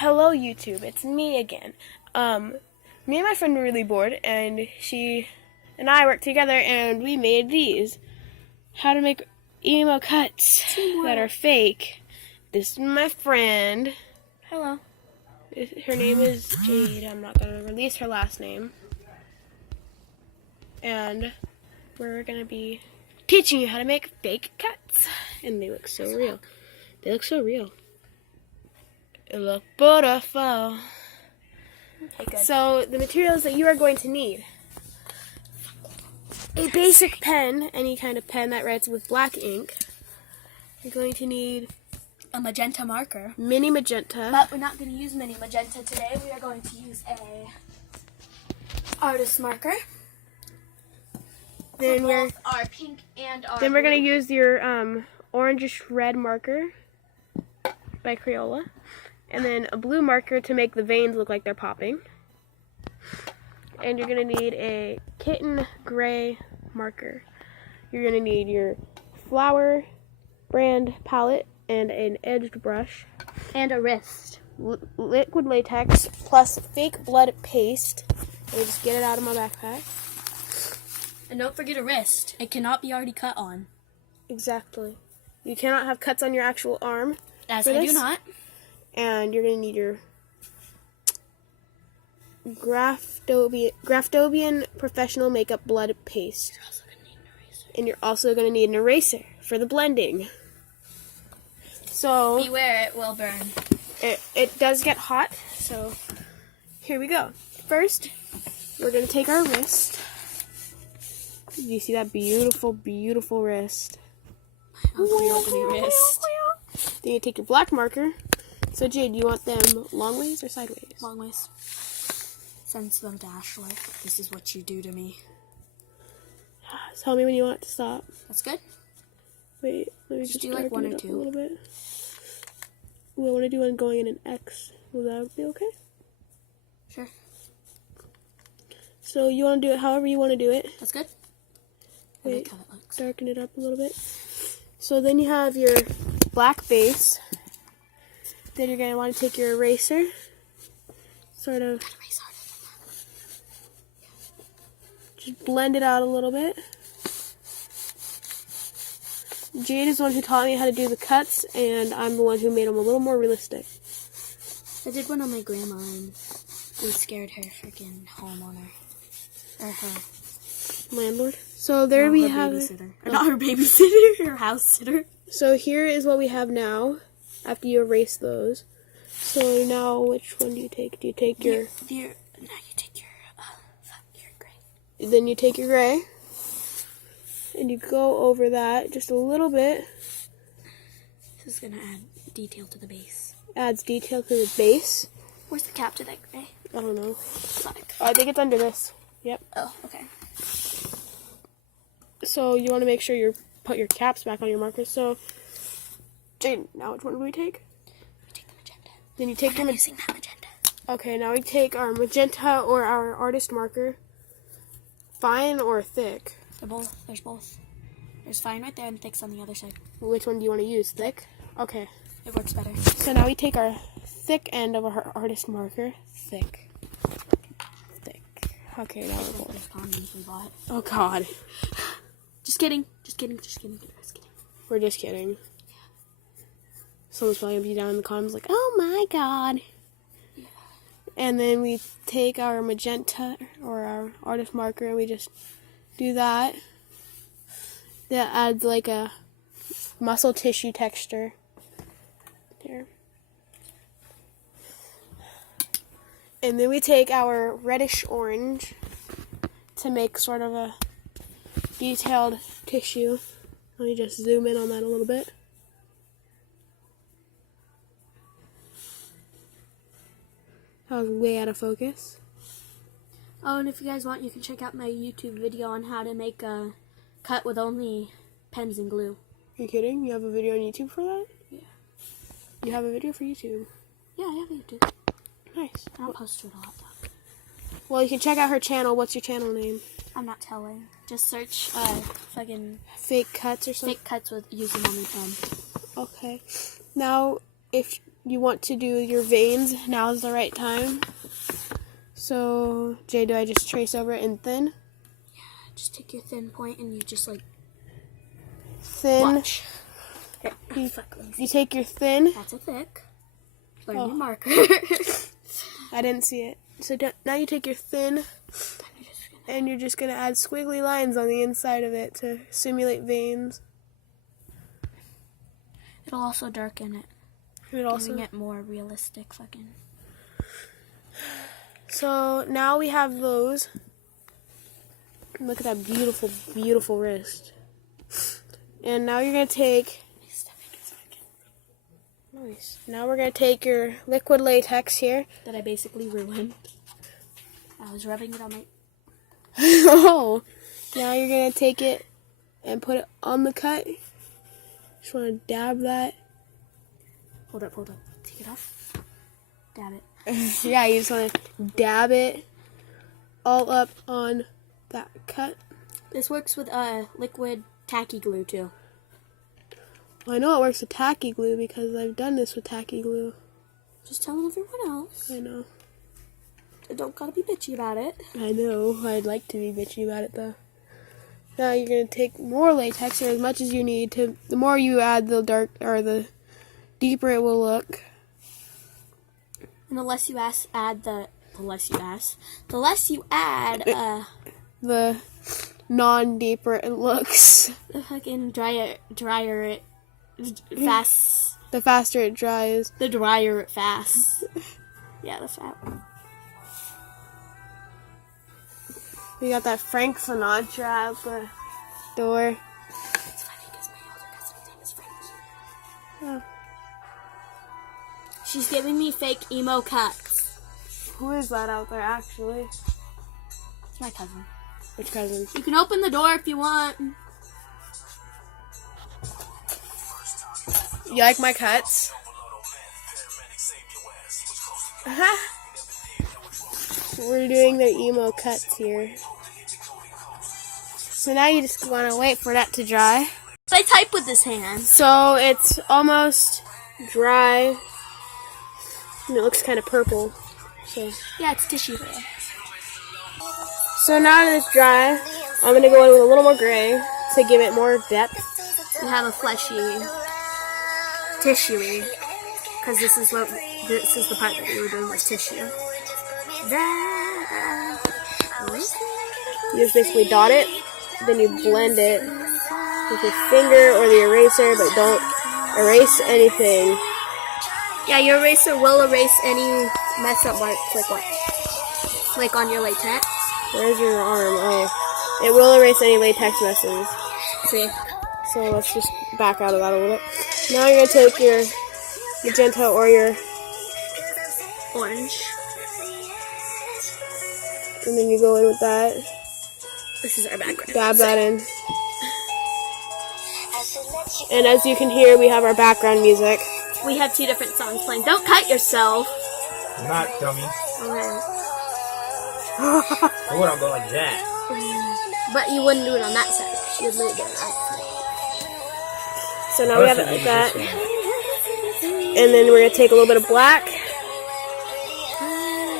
Hello YouTube, it's me again. Me and my friend were really bored, and she and I worked together, and we made these. How to make emo cuts that are fake. This is my friend. Hello. Her name is Jade. I'm not going to release her last name. And we're going to be teaching you how to make fake cuts. And they look so real. They look so real. It look beautiful. Okay, good. So the materials that you are going to need: a basic pen, any kind of pen that writes with black ink. You're going to need A magenta marker. mini magenta. But we're not going to use mini magenta today. We are going to use a artist marker. Then we're our pink and our then we're blue. going to use your orangish red marker by Crayola, and then a blue marker to make the veins look like they're popping. And you're going to need a kitten gray marker. You're going to need your flower brand palette and an edged brush. and a wrist. Liquid latex plus fake blood paste. Let me just get it out of my backpack. And don't forget a wrist. It cannot be already cut on. Exactly. You cannot have cuts on your actual arm. As For I this? do not. And you're going to need your Graftobian Professional Makeup Blood Paste. You're also going to need an eraser. And you're also going to need an eraser for the blending. So Beware, it will burn. it does get hot, so here we go. First, we're going to take our wrist. You see that beautiful, beautiful wrist? Wrist. Then you take your black marker. So Jade, you want them long ways or sideways? Long ways. Sends them to Ashley. This is what you do to me. Tell me when you want it to stop. That's good. Wait, let me just do like darken one it or up two. a little bit. Well, I want to do one going in an X. Will that be okay? Sure. So you want to do it however you want to do it. That's good. I Wait, like how it looks. darken it up a little bit. So then you have your black base. Then you're going to want to take your eraser. Sort of Erase harder just blend it out a little bit. Jade is the one who taught me how to do the cuts, and I'm the one who made them a little more realistic. than that. I did one on my grandma and it scared her freaking homeowner. Or her. Landlord. So there we her have. babysitter. Or not her babysitter, her house sitter. So here is what we have now. After you erase those. So now, which one do you take? Do you take your? Now you take your gray. Then you take your gray, and you go over that just a little bit. This is gonna add detail to the base. Adds detail to the base. Where's the cap to that gray? I don't know. Like. I think it's under this. Yep. Oh, okay. So you want to make sure you put your caps back on your markers. So, Jade, now which one do we take? We take the magenta. Then you take I'm your using that magenta. Okay, now we take our magenta or our artist marker. Fine or thick? They're both. There's both. There's fine right there and thick's on the other side. Which one do you want to use? Thick? Okay. It works better. So now we take our thick end of our artist marker. Thick. Thick. Okay, now we're This condoms we bought. Oh god. Just kidding. Just kidding. Just kidding. Just kidding. We're just kidding. Someone's probably gonna be down in the comments like, oh my god. Yeah. And then we take our magenta or our artist marker and we just do that. That adds like a muscle tissue texture. There. And then we take our reddish orange to make sort of a detailed tissue. Let me just zoom in on that a little bit. That was way out of focus. Oh, and if you guys want, you can check out my YouTube video on how to make a cut with only pens and glue. Are you kidding? You have a video on YouTube for that? Yeah. You have a video for YouTube. Yeah, I have YouTube. Nice. I don't post to it a lot, though. Well, you can check out her channel. What's your channel name? I'm not telling. Just search fucking Fake cuts or something? fake cuts with using only pen. Okay. Now, if you want to do your veins, now is the right time. So, Jade, do I just trace over it in thin? Yeah, just take your thin point and you just like Thin. watch. Here, You take your thin. that's a thick. Learn Oh. your marker. I didn't see it. So now you take your thin, and you're just going to add squiggly lines on the inside of it to simulate veins. It'll also darken it, giving it more realistic fucking. So now we have those. Look at that beautiful, beautiful wrist. And now you're going to take... Nice. Now we're going to take your liquid latex here. That I basically ruined. I was rubbing it on my... Oh! Now you're going to take it and put it on the cut. Just want to dab that. Hold up. Take it off. Dab it. Yeah, you just want to dab it all up on that cut. This works with liquid tacky glue too. I know it works with tacky glue because I've done this with tacky glue. Just telling everyone else. I know. I don't gotta be bitchy about it. I know. I'd like to be bitchy about it though. Now you're gonna take more latex, or as much as you need to. The more you add, the deeper it will look. And the less you add, the less you add, The non-deeper it looks. the fucking drier it fast. The faster it dries. The drier it fast. Yeah, the fat. We got that Frank Sinatra at the door. It's funny because my older cousin's name is Frankie. Oh. She's giving me fake emo cuts. Who is that out there, actually? It's my cousin. Which cousin? You can open the door if you want. You like my cuts? We're doing the emo cuts here. So now you just want to wait for that to dry. I type with this hand. So it's almost dry. And it looks kind of purple. Yeah, it's tissue there. So now that it's dry, I'm going to go in with a little more gray to give it more depth. We have a fleshy, tissuey, because this is the part that we were doing with tissue. You just basically dot it, then you blend it with your finger or the eraser, but don't erase anything. Yeah, your eraser will erase any mess up marks, like what? Like on your latex. Where's your arm? Oh. It will erase any latex messes. See? So let's just back out of that a little bit. Now you're going to take your magenta or your Orange. and then you go in with that. This is our background. Dab that in. And as you can hear, we have our background music. We have 2 different songs playing. Don't cut yourself. I'm not, dummy. Okay. I wouldn't go like that. But you wouldn't do it on that side. You would leave it on that side. So now we have it like that. And then we're going to take a little bit of black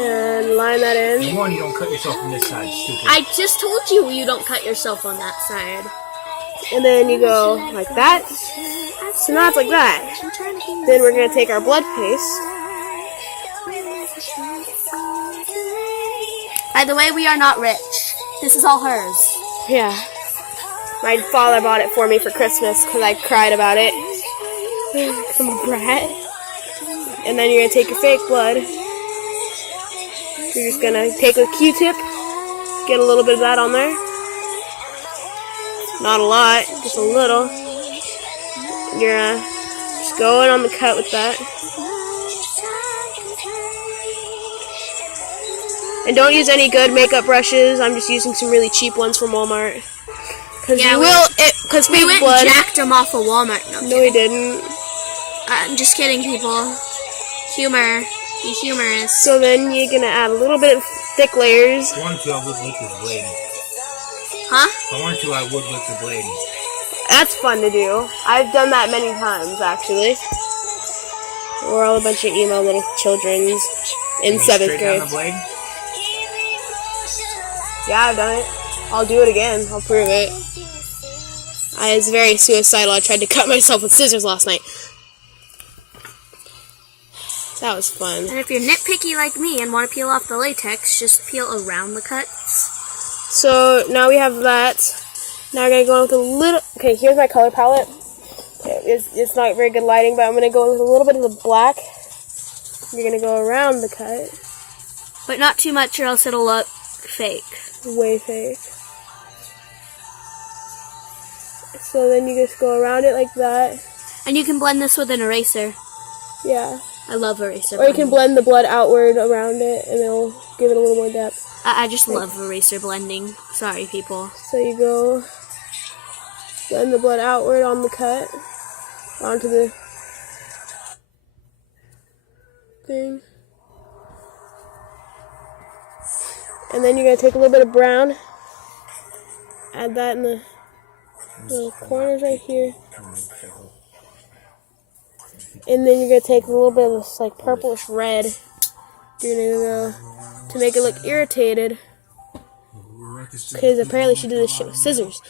and line that in. You don't cut yourself from this side, stupid. I just told you don't cut yourself on that side. And then you go like that. So now it's like that. Then we're going to take our blood paste. By the way, we are not rich. This is all hers. Yeah. My father bought it for me for Christmas because I cried about it. I'm a brat. And then you're going to take your fake blood. You're just going to take a Q-tip. Get a little bit of that on there. Not a lot, just a little. And you're just going on the cut with that. And don't use any good makeup brushes. I'm just using some really cheap ones from Walmart. Because because We fake went blood. and jacked them off of Walmart. No, we didn't. I'm just kidding, people. Humor. Be humorous. So then you're gonna add a little bit of thick layers. If I wanted to, I would lick this blade. Huh? If I wanted to, I would lick the blade. That's fun to do. I've done that many times, actually. We're all a bunch of emo little children in 7th grade. Down the blade? Yeah, I've done it. I'll do it again. I'll prove it. I was very suicidal. I tried to cut myself with scissors last night. That was fun. And if you're nitpicky like me and want to peel off the latex, just peel around the cuts. So now we have that. Now we're going to go in with a little... Okay, here's my color palette. It's not very good lighting, but I'm going to go with a little bit of the black. You're going to go around the cut. But not too much or else it'll look fake. Way fake. So then you just go around it like that. And you can blend this with an eraser. Yeah. I love eraser Or you blending. can blend the blood outward around it, and it'll give it a little more depth. I just love eraser blending. Sorry, people. So you go blend the blood outward on the cut, onto the thing. And then you're going to take a little bit of brown, add that in the little corners right here. And then you're going to take a little bit of this like purplish red. You're going to go to make it look irritated. Because apparently she did this shit with scissors.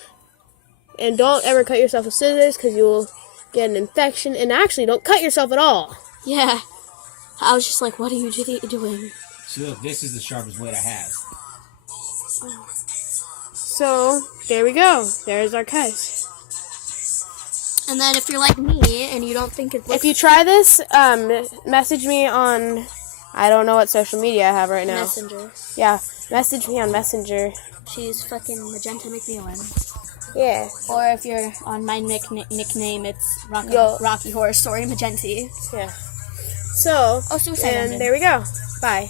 And don't ever cut yourself with scissors because you will get an infection. And actually, don't cut yourself at all. Yeah. I was just like, what are you doing? See, look, this is the sharpest blade I have. So, there we go. There's our cut. And then if you're like me and you don't think it looks... If you try this, message me on... I don't know what social media I have right now. Messenger. Yeah, message me on Messenger. She's fucking Magenta McMillan. Yeah. Or if you're on my nickname, it's Yo. Rocky Horror Story Magenti. Yeah. So, Oh, Suicide and Engine. there we go. Bye.